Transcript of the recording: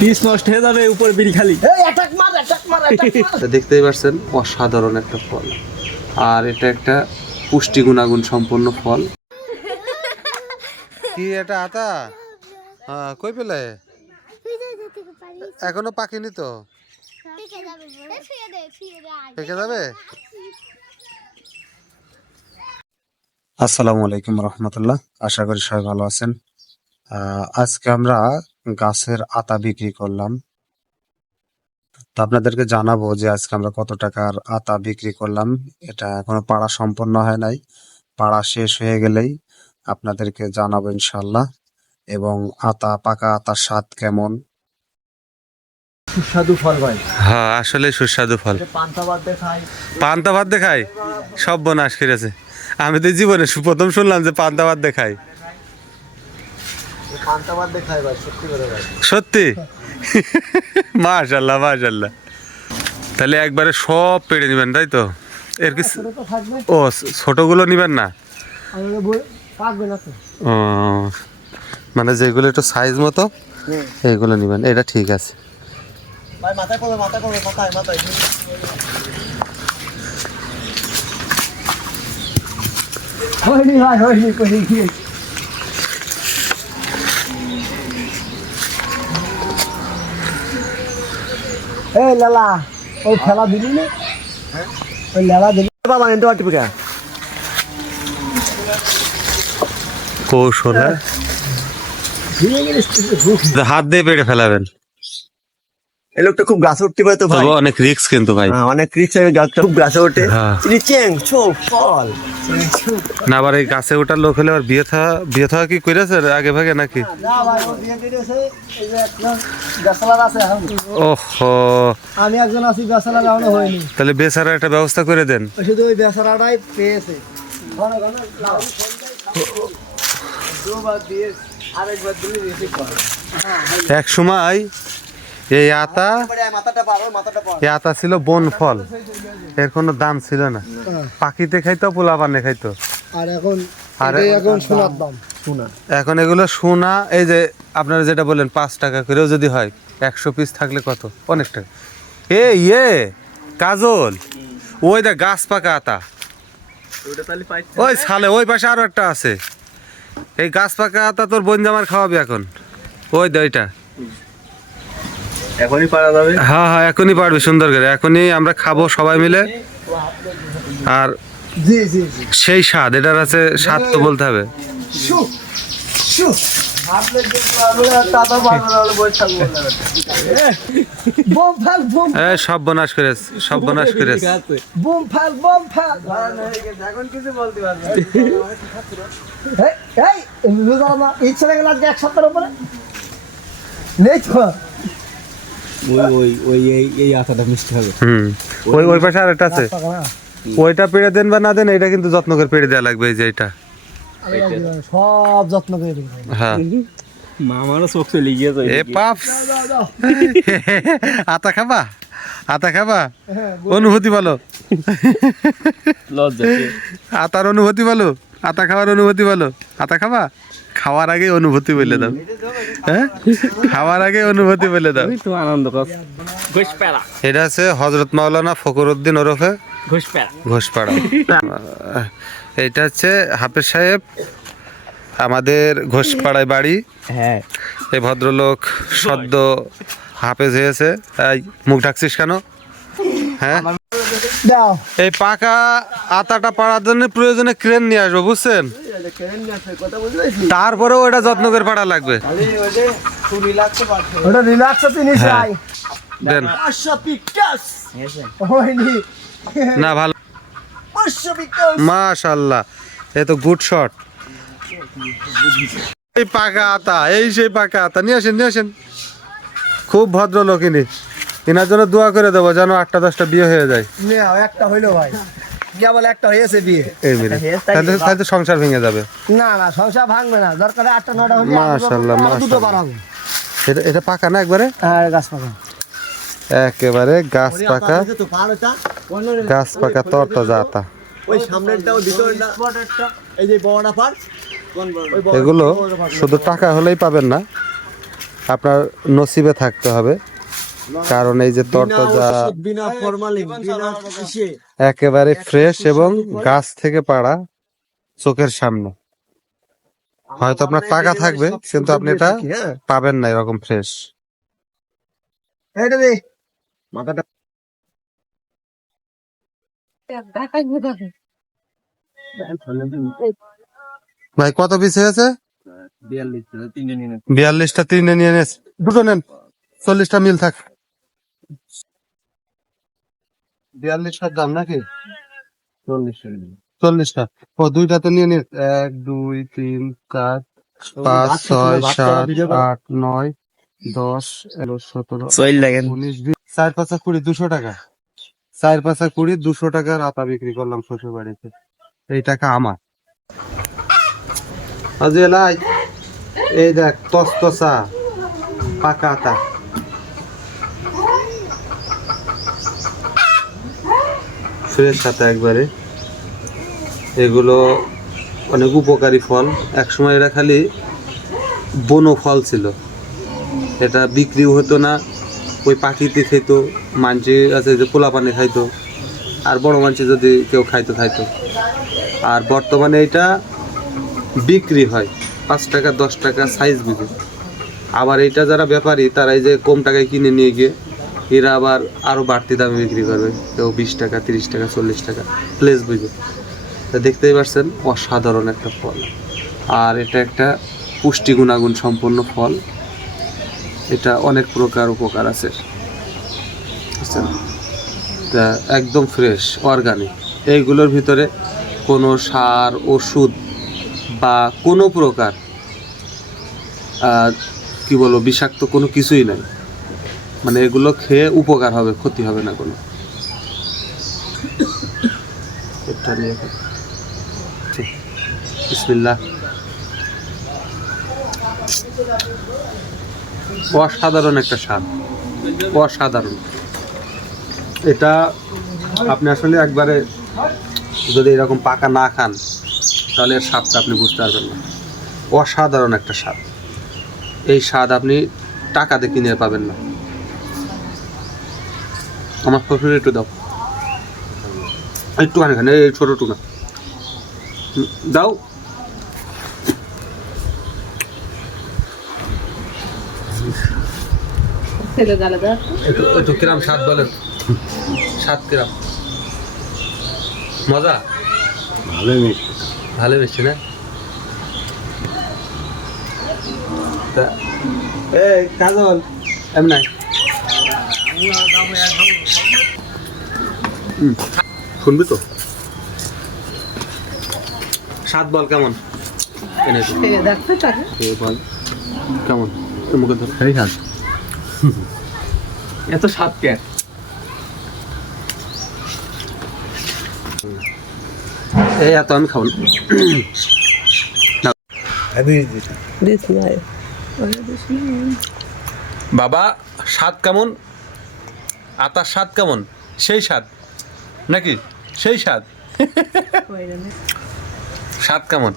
বীজ নষ্ট হয়ে যাবে, উপরে বিড়ি খালি। দেখতেই পাচ্ছেন অসাধারণ একটা ফল, আর এটা একটা পুষ্টি গুণাগুণ সম্পন্ন ফল। কি এটা আতা? হ্যাঁ, কই পেলে? এখনো পাকেনি তো, পেকে যাবে। আসসালামু আলাইকুম রহমতুল্লাহ, আশা করি সবাই ভালো আছেন। আজকে আমরা গাছের আতা বিক্রি করলাম, তো আপনাদেরকে জানাবো যে আজকে আমরা কত টাকার আতা বিক্রি করলাম। এটা এখনো পাড়া সম্পন্ন হয় নাই, পাড়া শেষ হয়ে গেলেই আপনাদেরকে জানাবো ইনশাল্লাহ। এবং পাকা আতার স্বাদ কেমন। সুস্বাদু ফল ভাই। হ্যাঁ, আসলে সুস্বাদু ফল। পান্তা ভাত দেখাই সব বনাশ করেছে। আমি তো জীবনে প্রথম শুনলাম যে পান্তা ভাত দেখাই। সত্যি? মাশাল্লাহ মাশাল্লাহ। তাহলে একবারে সব পেড়ে নিবেন, তাই তো? এর কি ও ছোটগুলো নিবেন না? ও, মানে যেগুলো একটু সাইজ মতো এইগুলো নিবেন, এটা ঠিক আছে। এই লালা, ওই খেলা দিলি না? ওই লালা দিলি বাবা, এন্ড ওয়াট পুরা কৌশল, হাত দিয়ে পেড়ে ফেলাবেন। এই লোকটা খুব গাছে উঠতে পারে তো ভাই, অনেক রিস্ক কিন্তু ভাই। অনেক রিস্ক, গাছটা খুব গাছে ওঠে। ফল না, আবার এই গাছে ওঠার লোক হলে আবার বিয়ে থাকা কি করেছে আগে ভাগে নাকি? না ভাই, ও বিয়ে করেছে। এই যে একজন বেসালার আছে এখন। ওহো, আমি একজন আছি, বেসালার এখনো হয়নি। তাহলে বেচারা একটা ব্যবস্থা করে দেন। শুধু ওই বেসারাটাই পেয়েছে। ঘন ঘন দুবার দিয়ে আরেকবার দিলে বেশি করে। এক সময় এই আতা ছিল বন ফল, এর কোনো দাম ছিল না। পাখিতে খাইতো, পোলা পানে খাইতো। আর এখন সোনার দাম। এখন এগুলো সোনা। এই যে আপনারা যেটা বললেন 5 টাকা করেও যদি হয়, 100 পিস থাকলে কত? অনেক টাকা। কাজল, ওই দেখ গাছ পাকা আতা, ওই ছালে ওই পাশে আরো একটা আছে। এই গাছ পাকা আতা তোর বোন জামার খাওয়াবি এখন। ওই দে ওইটা এখনই পারা যাবে। হ্যাঁ হ্যাঁ, এখনই পারবি সুন্দর করে। এখনই আমরা খাবো সবাই মিলে। আর জি জি জি, সেই স্বাদ, এটার আছে স্বাদ তো বলতে হবে। সব বনাশ করে, সব বনাশ করে। এক সপ্তাহের উপরে নেই তো। এই আটাটা মিষ্টি হবে। ওই পাশে আর একটা আছে, ওইটা পেড়ে দেন বা না দেন, এটা কিন্তু যত্ন করে পেড়ে দেওয়া লাগবে। এই যে এটা সব যত্ন করে দেবে। হ্যাঁ, মামারও চোখ চলে গিয়েছে। এ পাপ, আতা খাবা? আতা খাবা? অনুভূতি বলো, আতার অনুভূতি বলো, আতা খাওয়ার অনুভূতি বলো। আতা খাবা? খাওয়ার আগে অনুভূতি বলে দাও। হ্যাঁ, খাওয়ার আগে অনুভূতি বলে দাও। আনন্দ। এটা আছে হযরত মাওলানা ফখরুদ্দিন ওরফে ঘোষপাড়া। এটা হচ্ছে হাফেজ সাহেব, আমাদের ঘোষপাড়ায় বাড়ি। হ্যাঁ, এই ভদ্রলোক সদ্য হাফেজ হয়েছে, তাই মুখ ঢাকছিস কেন? হ্যাঁ, এই পাকা আতাটা পাড়ার জন্য প্রয়োজনে ক্রেন নিয়ে আসবো, বুঝছেন? তারপরেও ওটা যত্ন করে পাড়া লাগবে। দেন না, ভালো, মাশাআল্লাহ, এ তো গুড শট। এই পাকা আতা, এই সেই পাকা আতা, নিয়ে আসেন নিয়ে আসেন। খুব ভদ্রলোক ইনি, এনার জন্য দোয়া করে দেবো যেন 8টা 10টা বিয়ে হয়ে যায়। একটা হইলো ভাই, কেবল একটা হয়েছে বিয়ে। তাই তো সংসার ভেঙে যাবে। না না, সংসার ভাঙবে না, দরকার 8টা 9টা হলে মাশাআল্লাহ দুটো বাড়াবো। এটা পাকা না একবারে? হ্যাঁ, গাছ পাকা, একেবারে গাছ পাকা, গাছ পাকা তরতাজা আতা। ওই সামনেরটা ও ভিতরটা, এই যে বড়টা পার। এগুলো শুধু টাকা হলেই পাবেন না, আপনার নসিবে থাকতে হবে, কারণ এই যে তরতাজা বিনা ফরমালিন বিনা ইসে একেবারে ফ্রেশ এবং গাছ থেকে পাড়া চোখের সামনে। হয়তো আপনার টাকা থাকবে কিন্তু আপনি এটা পাবেন না এরকম ফ্রেশ। এটা দে মাথাটা ভাই কত পিস হয়েছে? 42টা তিনটে নিয়ে নিয়েছে, দুটো নেন, 40টা মিল থাক। 42টার দাম নাকি? 40টা ও দুইটা তো নিয়ে নিন। 1 2 3 4 5 6 7 8 9 10 11 17 19 20 4 5 20 200 টাকা। 4 5 20 200 টাকার আতা বিক্রি করলাম শ্বশুর বাড়িতে। এই টাকা আমার। আজ এলাই এই দেখ তসতসা পাকা আতা। ফ্রেশ আতা একবারে। এগুলো অনেক উপকারী ফল। একসময় এরা খালি বনো ফল ছিল, এটা বিক্রিও হতো না, ওই পাখিতে খাইতো, মানছি আছে যে পোলা পানি খাইতো, আর বড় মানছি যদি কেউ খাইতো। আর বর্তমানে এটা বিক্রি হয় 5 টাকা 10 টাকা সাইজ বুঝে। আবার এটা যারা ব্যাপারী তারা এই যে কম টাকায় কিনে নিয়ে গিয়ে এরা আবার আরও বাড়তি দামে বিক্রি করবে, কেউ 20 টাকা 30 টাকা 40 টাকা প্লেস বুঝে। তা দেখতেই পাচ্ছেন অসাধারণ একটা ফল, আর এটা একটা পুষ্টি গুণাগুণ সম্পন্ন ফল। এটা অনেক প্রকার উপকার আছে, বুঝছেন? তা একদম ফ্রেশ অর্গানিক। এইগুলোর ভিতরে কোনো সার ওষুধ বা কোনো প্রকার কি বলবো বিষাক্ত কোনো কিছুই নাই। মানে এগুলো খেয়ে উপকার হবে, ক্ষতি হবে না কোনো। এটা নিয়ে বিসমিল্লাহ। অসাধারণ একটা স্বাদ, অসাধারণ। এটা আপনি আসলে একবারে যদি এরকম পাকা না খান তাহলে এর স্বাদটা আপনি বুঝতে পারবেন না। অসাধারণ একটা স্বাদ। এই স্বাদ আপনি টাকাতে কিনে পাবেন না। আমার শ্বশুর একটু দাও, একটুখানি খান, এই ছোটো টুকা দাও। একটু কিরাম স্বাদ বলেন, স্বাদ কিরাম? মজা? ভালো মিষ্টি না? এই কাজল এমনি শুনবি তো? স্বাদ বল কেমন? বল কেমন? মুখে ধর। এত স্বাদ কেন? এই এত আমি খাবো বাবা। স্বাদ কেমন? আতার স্বাদ কেমন? সেই স্বাদ নাকি? সেই স্বাদ? স্বাদ কেমন?